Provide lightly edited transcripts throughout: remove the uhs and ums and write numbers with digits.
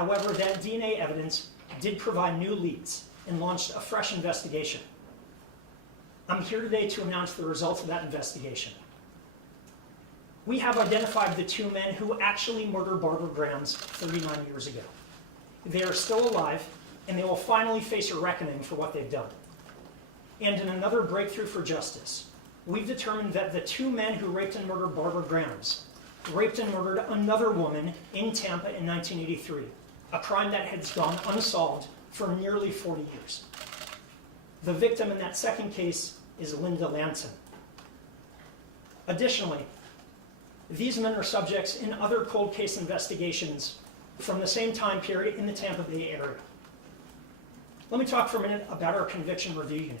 However, that DNA evidence did provide new leads and launched a fresh investigation. I'm here today to announce the results of that investigation. We have identified the two men who actually murdered Barbara Grams 39 years ago. They are still alive, and they will finally face a reckoning for what they've done. And in another breakthrough for justice, we've determined that the two men who raped and murdered Barbara Grams raped and murdered another woman in Tampa in 1983, a crime that has gone unsolved for nearly 40 years. The victim in that second case is Linda Lanson. Additionally, these men are subjects in other cold case investigations from the same time period in the Tampa Bay area. Let me talk for a minute about our conviction review unit.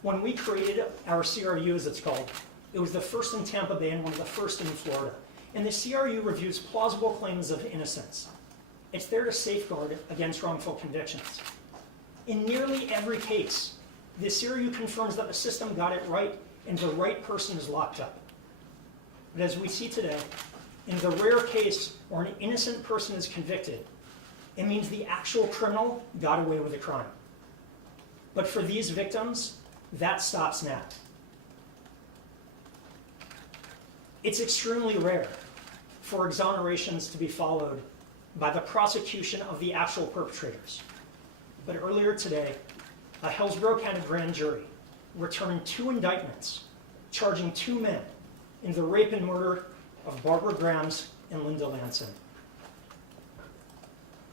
When we created our CRU, as it's called, it was the first in Tampa Bay and one of the first in Florida. And the CRU reviews plausible claims of innocence. It's there to safeguard against wrongful convictions. In nearly every case, the CRU confirms that the system got it right and the right person is locked up. But as we see today, in the rare case where an innocent person is convicted, it means the actual criminal got away with the crime. But for these victims, that stops now. It's extremely rare for exonerations to be followed by the prosecution of the actual perpetrators. But earlier today, a Hillsborough County grand jury returned 2 indictments charging 2 men in the rape and murder of Barbara Grams and Linda Lanson.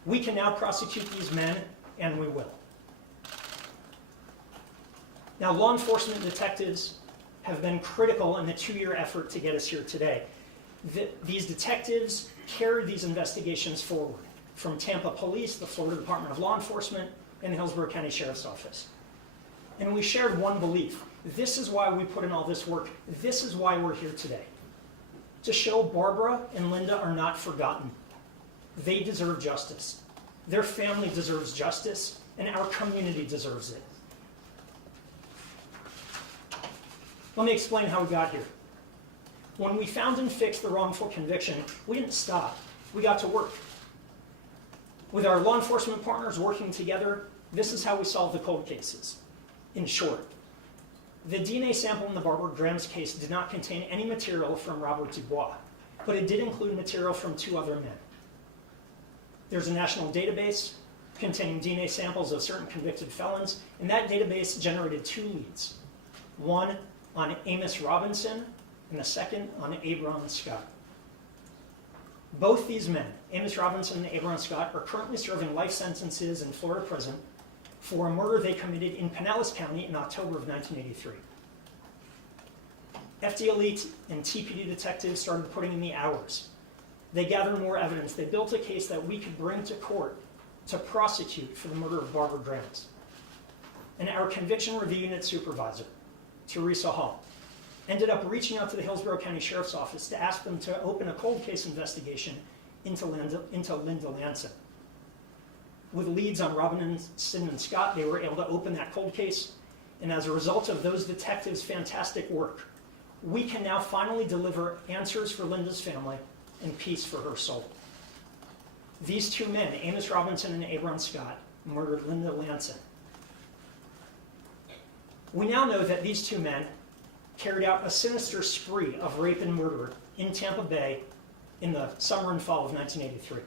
We can now prosecute these men, and we will. Now, law enforcement detectives have been critical in the 2-year effort to get us here today. These detectives carried these investigations forward from Tampa Police, the Florida Department of Law Enforcement, and the Hillsborough County Sheriff's Office. And we shared one belief. This is why we put in all this work. This is why we're here today. To show Barbara and Linda are not forgotten. They deserve justice. Their family deserves justice, and our community deserves it. Let me explain how we got here. When we found and fixed the wrongful conviction, we didn't stop. We got to work. With our law enforcement partners working together, this is how we solved the cold cases. In short, the DNA sample in the Barbara Grams case did not contain any material from Robert Dubois, but it did include material from 2 other men. There's a national database containing DNA samples of certain convicted felons, and that database generated 2 leads. One on Amos Robinson, and the second on Abron Scott. Both these men, Amos Robinson and Abron Scott, are currently serving life sentences in Florida prison for a murder they committed in Pinellas County in October of 1983. FDLE and TPD detectives started putting in the hours. They gathered more evidence. They built a case that we could bring to court to prosecute for the murder of Barbara Grams. And our conviction review unit supervisor, Teresa Hall, ended up reaching out to the Hillsborough County Sheriff's Office to ask them to open a cold case investigation into Linda Lanson. With leads on Robinson and Scott, they were able to open that cold case, and as a result of those detectives' fantastic work, we can now finally deliver answers for Linda's family and peace for her soul. These 2 men, Amos Robinson and Abron Scott, murdered Linda Lanson. We now know that these 2 men carried out a sinister spree of rape and murder in Tampa Bay in the summer and fall of 1983.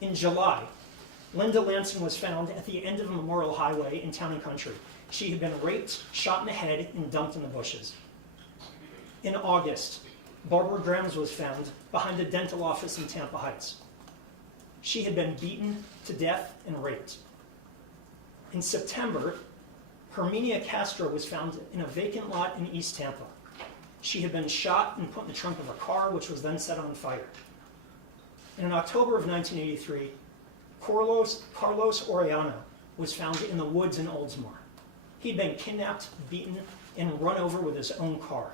In July, Linda Lanson was found at the end of Memorial Highway in Town and Country. She had been raped, shot in the head, and dumped in the bushes. In August, Barbara Grams was found behind a dental office in Tampa Heights. She had been beaten to death and raped. In September, Herminia Castro was found in a vacant lot in East Tampa. She had been shot and put in the trunk of a car, which was then set on fire. And in October of 1983, Carlos Orellana was found in the woods in Oldsmar. He'd been kidnapped, beaten, and run over with his own car.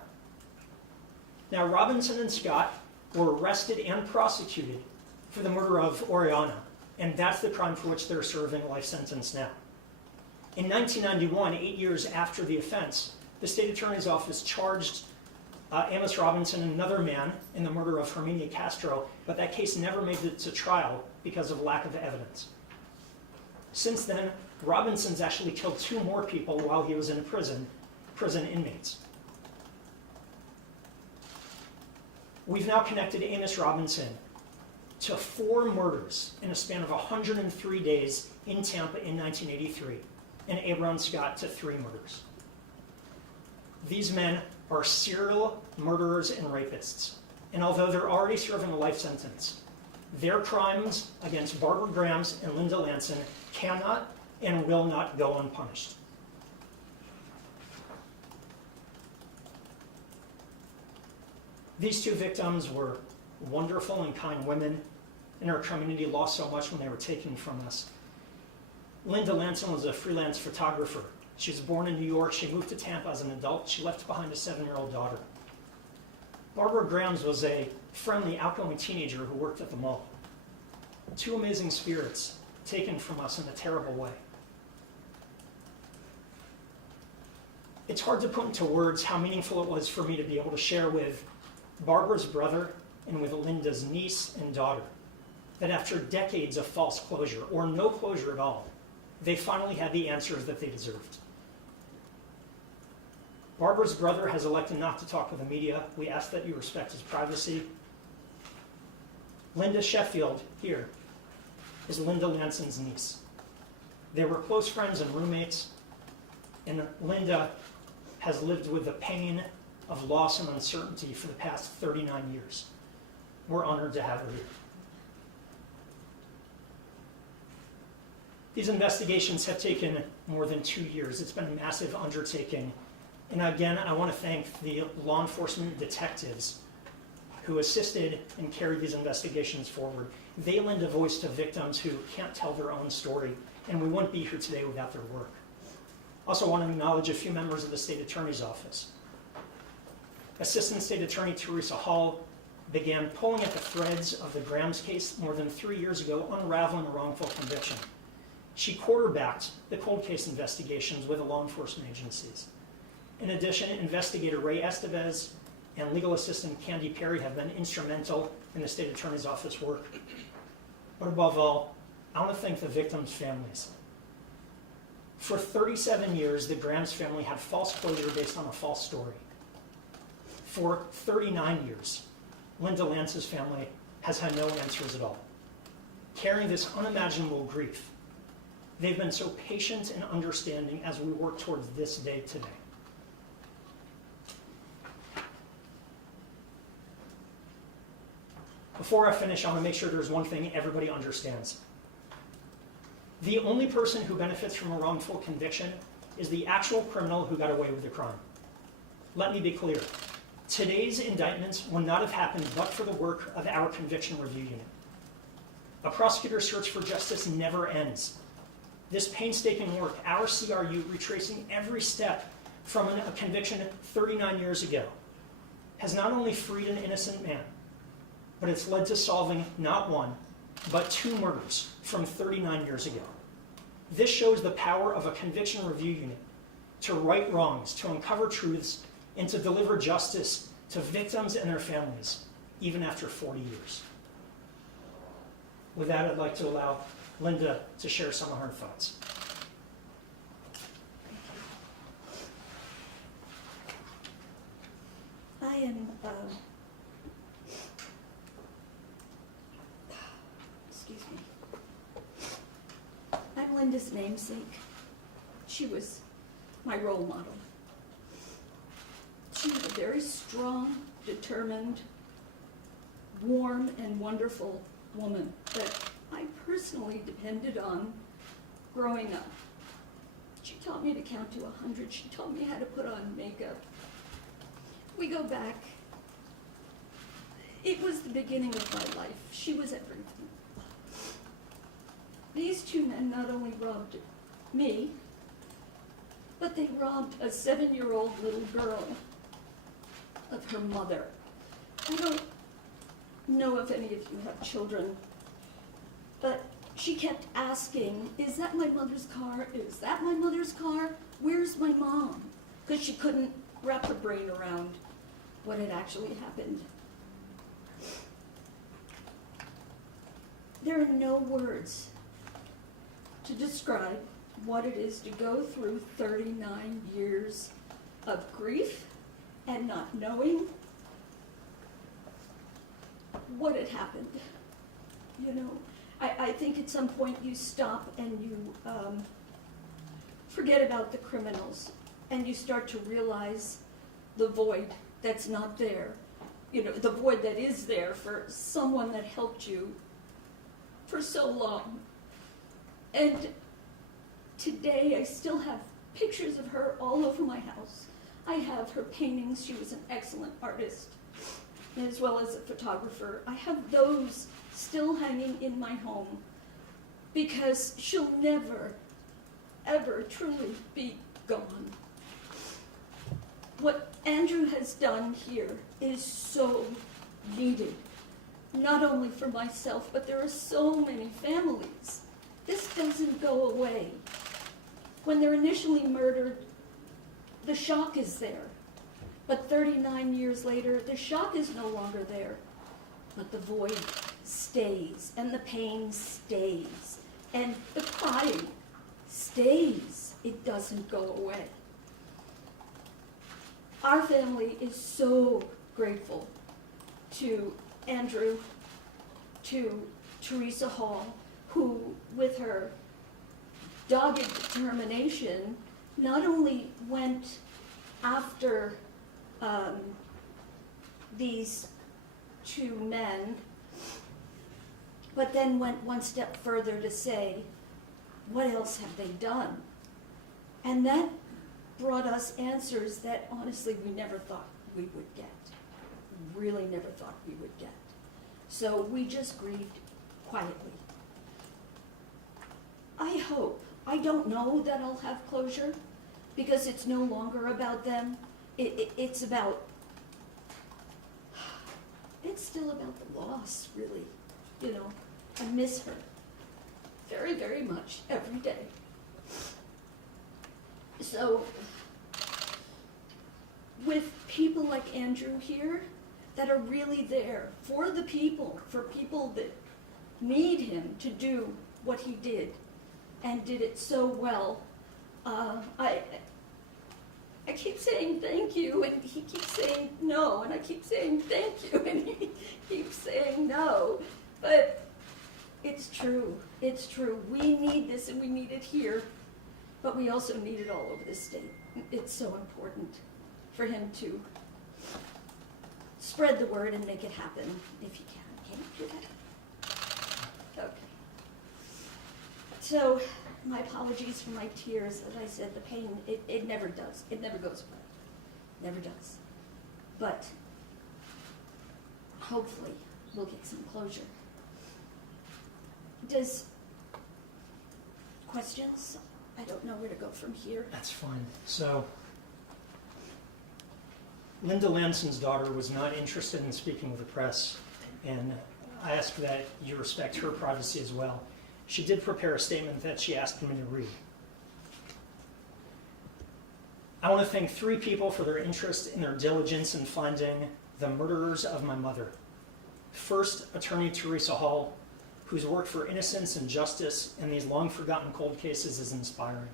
Now, Robinson and Scott were arrested and prosecuted for the murder of Orellana, and that's the crime for which they're serving a life sentence now. In 1991, 8 years after the offense, the state attorney's office charged Amos Robinson, another man, in the murder of Herminia Castro, but that case never made it to trial because of lack of evidence. Since then, Robinson's actually killed 2 more people while he was in prison inmates. We've now connected Amos Robinson to 4 murders in a span of 103 days in Tampa in 1983, and Abraham Scott to 3 murders. These men are serial murderers and rapists, and although they're already serving a life sentence, their crimes against Barbara Grams and Linda Lanson cannot and will not go unpunished. These 2 victims were wonderful and kind women, and our community lost so much when they were taken from us. Linda Lanson was a freelance photographer. She was born in New York. She moved to Tampa as an adult. She left behind a 7-year-old daughter. Barbara Grams was a friendly, outgoing teenager who worked at the mall. 2 amazing spirits taken from us in a terrible way. It's hard to put into words how meaningful it was for me to be able to share with Barbara's brother and with Linda's niece and daughter that after decades of false closure, or no closure at all, they finally had the answers that they deserved. Barbara's brother has elected not to talk with the media. We ask that you respect his privacy. Linda Sheffield, here, is Linda Lanson's niece. They were close friends and roommates, and Linda has lived with the pain of loss and uncertainty for the past 39 years. We're honored to have her here. These investigations have taken more than 2 years. It's been a massive undertaking. And again, I want to thank the law enforcement detectives who assisted and carried these investigations forward. They lend a voice to victims who can't tell their own story, and we wouldn't be here today without their work. Also want to acknowledge a few members of the State Attorney's Office. Assistant State Attorney Teresa Hall began pulling at the threads of the Grams case more than 3 years ago, unraveling a wrongful conviction. She quarterbacked the cold case investigations with the law enforcement agencies. In addition, investigator Ray Estevez and legal assistant Candy Perry have been instrumental in the State Attorney's Office work. But above all, I want to thank the victims' families. For 37 years, the Grams family had false closure based on a false story. For 39 years, Linda Lance's family has had no answers at all. Carrying this unimaginable grief, they've been so patient and understanding as we work towards this day today. Before I finish, I want to make sure there's one thing everybody understands. The only person who benefits from a wrongful conviction is the actual criminal who got away with the crime. Let me be clear. Today's indictments would not have happened but for the work of our conviction review unit. A prosecutor's search for justice never ends. This painstaking work, our CRU retracing every step from a conviction 39 years ago, has not only freed an innocent man, but it's led to solving not 1, but 2 murders from 39 years ago. This shows the power of a conviction review unit to right wrongs, to uncover truths, and to deliver justice to victims and their families, even after 40 years. With that, I'd like to allow Linda to share some of her thoughts. I am, excuse me. I'm Linda's namesake. She was my role model. She was a very strong, determined, warm, and wonderful woman that I personally depended on growing up. She taught me to count to 100. She taught me how to put on makeup. We go back. It was the beginning of my life. She was everything. These 2 men not only robbed me, but they robbed a 7-year-old little girl of her mother. I don't know if any of you have children, but she kept asking, is that my mother's car? Is that my mother's car? Where's my mom? Because she couldn't wrap her brain around what had actually happened. There are no words to describe what it is to go through 39 years of grief and not knowing what had happened. You know, I think at some point you stop and you forget about the criminals and you start to realize the void that's not there. You know, the void that is there for someone that helped you for so long. And today I still have pictures of her all over my house. I have her paintings. She was an excellent artist, as well as a photographer. I have those still hanging in my home because she'll never, ever truly be gone. What Andrew has done here is so needed, not only for myself, but there are so many families. This doesn't go away. When they're initially murdered, the shock is there. But 39 years later, the shock is no longer there. But the void stays, and the pain stays, and the crying stays. It doesn't go away. Our family is so grateful to Andrew, to Teresa Hall, who, with her dogged determination, not only went after these two men, but then went one step further to say, what else have they done? And that brought us answers that honestly we never thought we would get. Really never thought we would get. So we just grieved quietly. I hope, I don't know that I'll have closure, because it's no longer about them. It's about, it's still about the loss, really. You know, I miss her very, very much every day. So, with people like Andrew here that are really there for the people, for people that need him to do what he did, and did it so well, I keep saying thank you, and he keeps saying no, and I keep saying thank you, and he keeps saying no. But it's true. It's true. We need this, and we need it here, but we also need it all over the state. It's so important for him to spread the word and make it happen if he can. Can you do that? Okay. So, my apologies for my tears. As I said, the pain, it never does. It never goes away. Never does. But hopefully we'll get some closure. Questions? I don't know where to go from here. That's fine. So, Linda Lanson's daughter was not interested in speaking with the press, and I ask that you respect her privacy as well. She did prepare a statement that she asked me to read. I want to thank 3 people for their interest and their diligence in finding the murderers of my mother. First, attorney Teresa Hall, whose work for innocence and justice in these long-forgotten cold cases is inspiring.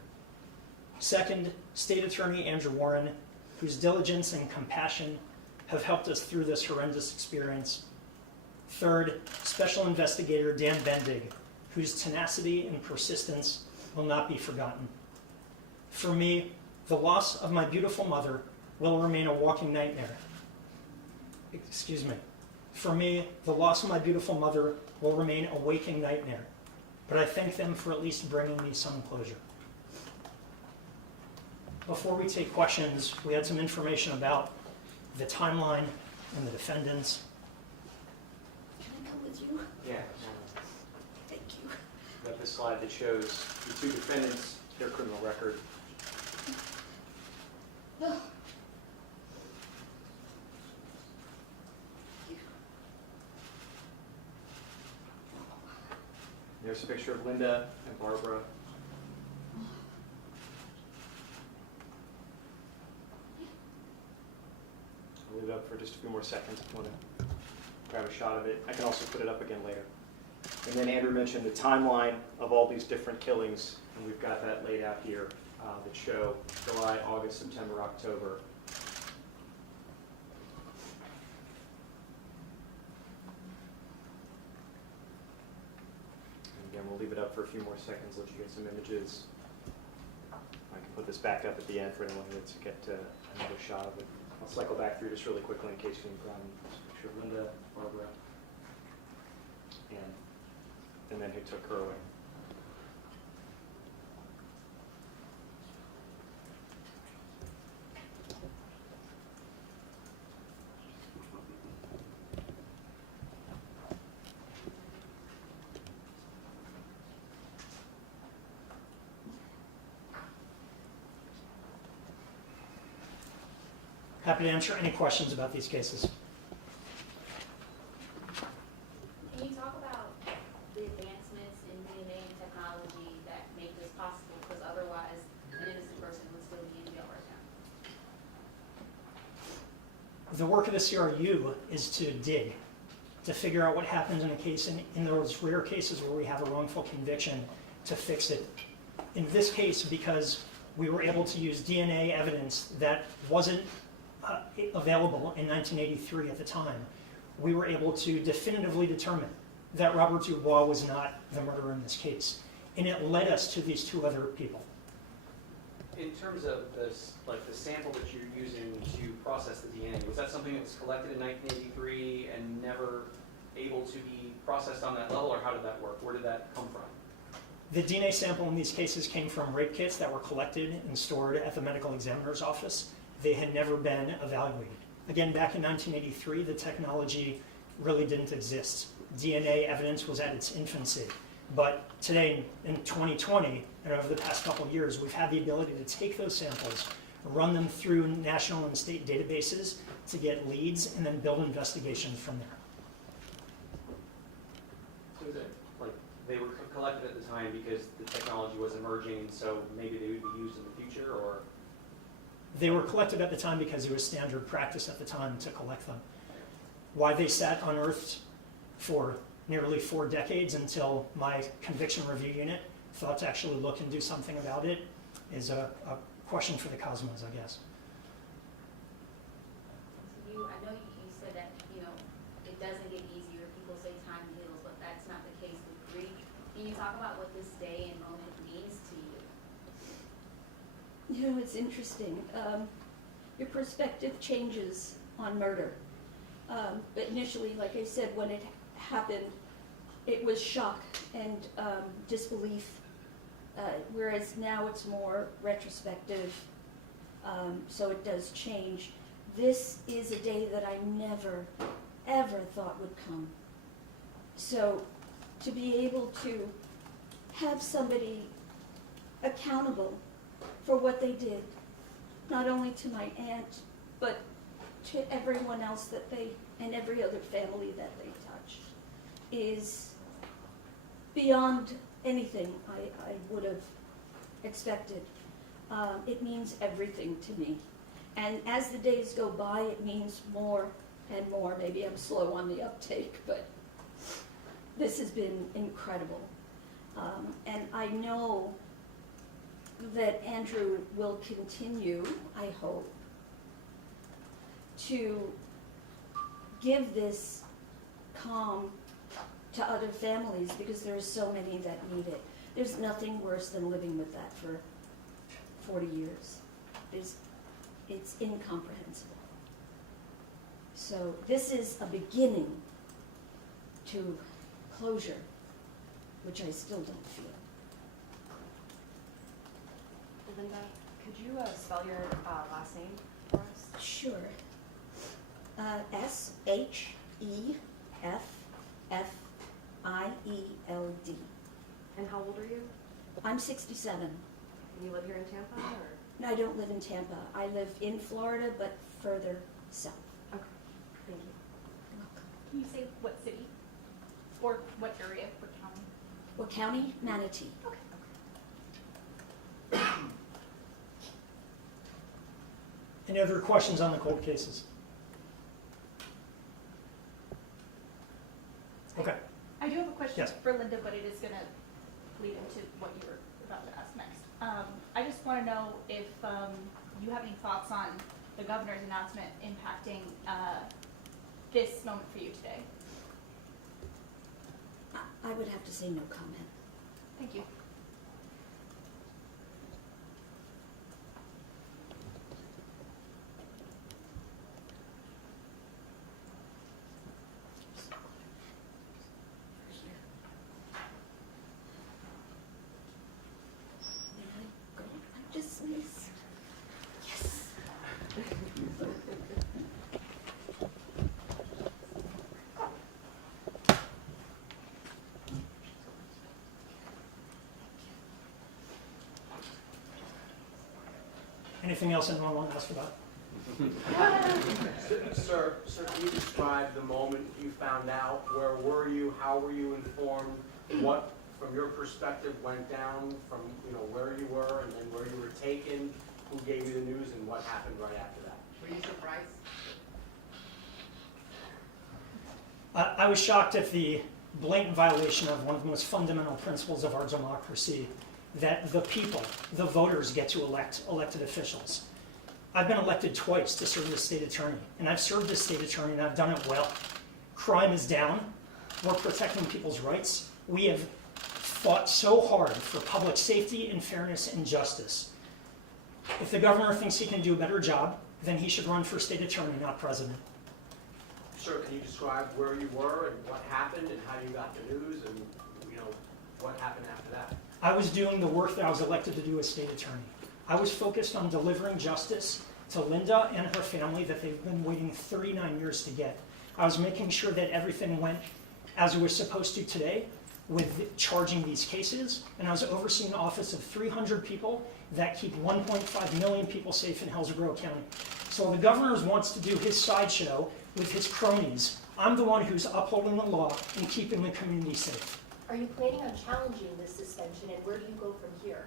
Second, State Attorney Andrew Warren, whose diligence and compassion have helped us through this horrendous experience. Third, Special Investigator Dan Bendig, whose tenacity and persistence will not be forgotten. For me, the loss of my beautiful mother will remain a walking nightmare. Excuse me. For me, the loss of my beautiful mother will remain a waking nightmare, but I thank them for at least bringing me some closure. Before we take questions, we had some information about the timeline and the defendants. Can I come with you? Yeah. Thank you. We have this slide that shows the 2 defendants, their criminal record. Oh. There's a picture of Linda and Barbara. I believe up for just a few more seconds if you want to grab a shot of it. I can also put it up again later. And then Andrew mentioned the timeline of all these different killings, and we've got that laid out here that show July, August, September, October. And again, we'll leave it up for a few more seconds, let you get some images. I can put this back up at the end for anyone who wants to get another shot of it. I'll cycle back through just really quickly in case you can grab a picture of Linda, Barbara, and then who took her away. Happy to answer any questions about these cases. Can you talk about the advancements in DNA and technology that make this possible? Because otherwise, an innocent person would still be in jail right now. The work of the CRU is to dig, to figure out what happens in a case, in those rare cases where we have a wrongful conviction, to fix it. In this case, because we were able to use DNA evidence that wasn't available in 1983 at the time, we were able to definitively determine that Robert Dubois was not the murderer in this case. And it led us to these two other people. In terms of this, like the sample that you're using to process the DNA, was that something that was collected in 1983 and never able to be processed on that level, or how did that work? Where did that come from? The DNA sample in these cases came from rape kits that were collected and stored at the medical examiner's office. They had never been evaluated. Again, back in 1983, the technology really didn't exist. DNA evidence was at its infancy. But today, in 2020, and over the past couple of years, we've had the ability to take those samples, run them through national and state databases to get leads, and then build investigations from there. So that, like, they were collected at the time because the technology was emerging, so maybe they would be used in the future, or? They were collected at the time because it was standard practice at the time to collect them. Why they sat unearthed for nearly 4 decades until my conviction review unit thought to actually look and do something about it is a question for the cosmos, I guess. So I know you said that, it doesn't get easier. People say time heals, but that's not the case with grief. Can you talk about what this day and moment means to you? It's interesting. Your perspective changes on murder. But initially, like I said, when it happened, it was shock and disbelief, whereas now it's more retrospective, so it does change. This is a day that I never, ever thought would come. So to be able to have somebody accountable for what they did, not only to my aunt, but to everyone else and every other family that they touched, is beyond anything I would have expected. It means everything to me. And as the days go by, it means more and more. Maybe I'm slow on the uptake, but this has been incredible. And I know that Andrew will continue, I hope, to give this calm to other families, because there are so many that need it. There's nothing worse than living with that for 40 years. It's incomprehensible. So this is a beginning to closure, which I still don't feel. Linda, could you spell your last name for us? Sure. Sheffield. And how old are you? I'm 67. And you live here in Tampa, or? No, I don't live in Tampa. I live in Florida, but further south. Okay, thank you. Can you say what city or what area, what county? What county? Manatee. Okay. Any other questions on the cold cases? question Yes. for Linda, but it is going to lead into what you were about to ask next. I just want to know if you have any thoughts on the governor's announcement impacting this moment for you today. I would have to say no comment. Thank you. May I go? I just miss. Yes. Anything else anyone want to ask about? Sir, can you describe the moment you found out? Where were you? How were you informed? What, from your perspective, went down from, where you were and then where you were taken? Who gave you the news and what happened right after that? Were you surprised? I was shocked at the blatant violation of one of the most fundamental principles of our democracy, that the people, the voters, get to elect elected officials. I've been elected twice to serve as state attorney, and I've served as state attorney and I've done it well. Crime is down. We're protecting people's rights. We have fought so hard for public safety and fairness and justice. If the governor thinks he can do a better job, then he should run for state attorney, not president. Sir, can you describe where you were and what happened and how you got the news and, what happened after that? I was doing the work that I was elected to do as state attorney. I was focused on delivering justice to Linda and her family that they've been waiting 39 years to get. I was making sure that everything went as it was supposed to today with charging these cases, and I was overseeing an office of 300 people that keep 1.5 million people safe in Hillsborough County. So while the governor wants to do his sideshow with his cronies, I'm the one who's upholding the law and keeping the community safe. Are you planning on challenging this suspension, and where do you go from here?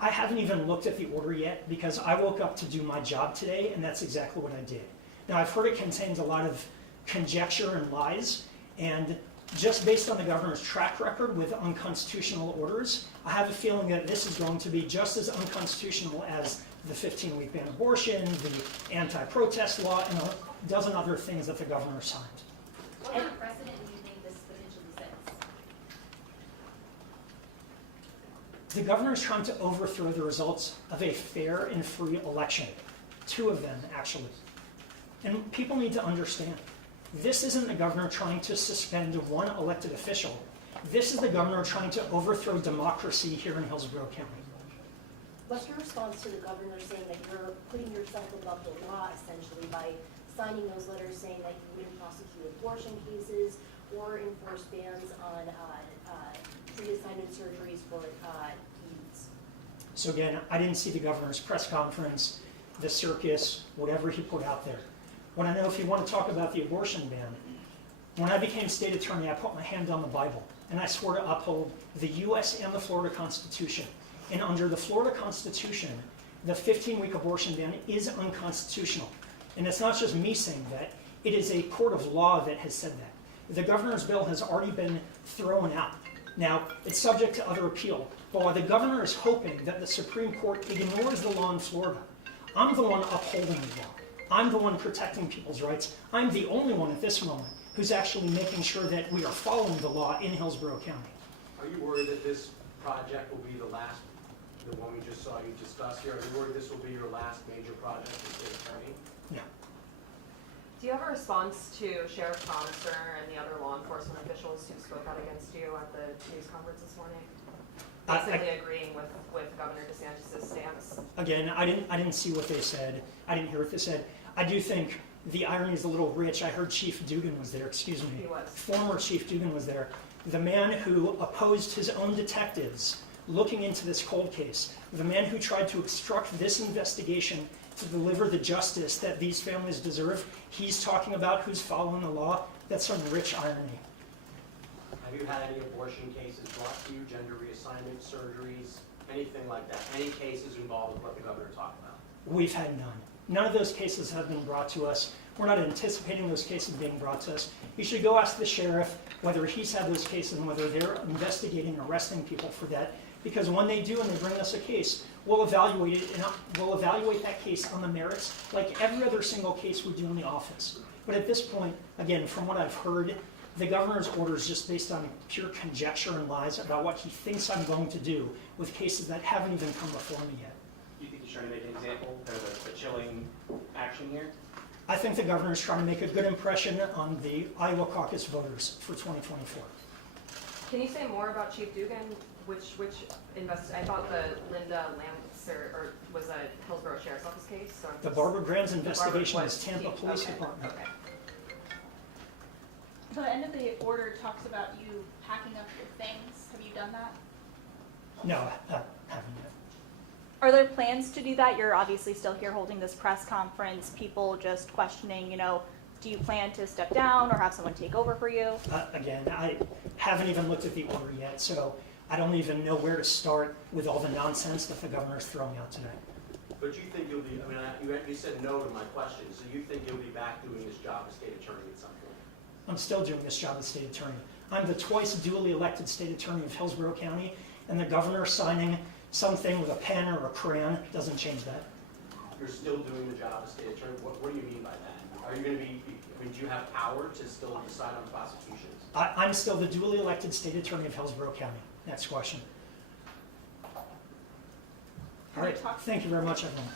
I haven't even looked at the order yet because I woke up to do my job today, and that's exactly what I did. Now, I've heard it contains a lot of conjecture and lies, and just based on the governor's track record with unconstitutional orders, I have a feeling that this is going to be just as unconstitutional as the 15-week ban abortion, the anti-protest law, and a dozen other things that the governor signed. What kind of precedent do you think this potentially sets? The governor is trying to overthrow the results of a fair and free election. 2 of them, actually. And people need to understand, this isn't the governor trying to suspend one elected official. This is the governor trying to overthrow democracy here in Hillsborough County. What's your response to the governor saying that you're putting yourself above the law, essentially, by signing those letters saying that you wouldn't prosecute abortion cases or enforce bans on pre-assignment surgeries for youths? So again, I didn't see the governor's press conference, the circus, whatever he put out there. What I know, if you want to talk about the abortion ban, when I became state attorney, I put my hand on the Bible, and I swore to uphold the U.S. and the Florida Constitution. And under the Florida Constitution, the 15-week abortion ban is unconstitutional. And it's not just me saying that, it is a court of law that has said that. The governor's bill has already been thrown out. Now, it's subject to other appeal, but while the governor is hoping that the Supreme Court ignores the law in Florida, I'm the one upholding the law. I'm the one protecting people's rights. I'm the only one at this moment who's actually making sure that we are following the law in Hillsborough County. Are you worried that this project will be the last, the one we just saw you discuss here? Are you worried this will be your last major project as state attorney? No. Do you have a response to Sheriff Conister and the other law enforcement officials who spoke out against you at the news conference this morning? Basically agreeing with Governor DeSantis' stance. Again, I didn't see what they said. I didn't hear what they said. I do think the irony is a little rich. I heard Chief Dugan was there, excuse me. He was. Former Chief Dugan was there. The man who opposed his own detectives looking into this cold case. The man who tried to obstruct this investigation to deliver the justice that these families deserve. He's talking about who's following the law. That's some rich irony. Have you had any abortion cases brought to you, gender reassignment, surgeries, anything like that? Any cases involved with what the governor talked about? We've had none. None of those cases have been brought to us. We're not anticipating those cases being brought to us. You should go ask the sheriff whether he's had those cases and whether they're investigating and arresting people for that. Because when they do and they bring us a case, we'll evaluate it, and we'll evaluate that case on the merits like every other single case we do in the office. But at this point, again, from what I've heard, the governor's order is just based on pure conjecture and lies about what he thinks I'm going to do with cases that haven't even come before me yet. Do you think he's trying to make an example, kind of a chilling action here? I think the governor is trying to make a good impression on the Iowa caucus voters for 2024. Can you say more about Chief Dugan? I thought the Linda Lancer, or was a Hillsborough Sheriff's Office case? So The Barbara Grams investigation Barbara- is Tampa Chief- Police okay, Department. Okay. The end of the order talks about you packing up your things. Have you done that? No, haven't yet. Are there plans to do that? You're obviously still here holding this press conference. People just questioning, do you plan to step down or have someone take over for you? Again, I haven't even looked at the order yet, so I don't even know where to start with all the nonsense that the governor's throwing out today. But you think you'll be, you said no to my question, so you think you'll be back doing this job as state attorney at some point? I'm still doing this job as state attorney. I'm the twice duly elected state attorney of Hillsborough County, and the governor signing something with a pen or a crayon doesn't change that. You're still doing the job as state attorney? What do you mean by that? Are you going to be, do you have power to still decide on prosecutions? I'm still the duly elected state attorney of Hillsborough County. Next question. All right, thank you very much, everyone.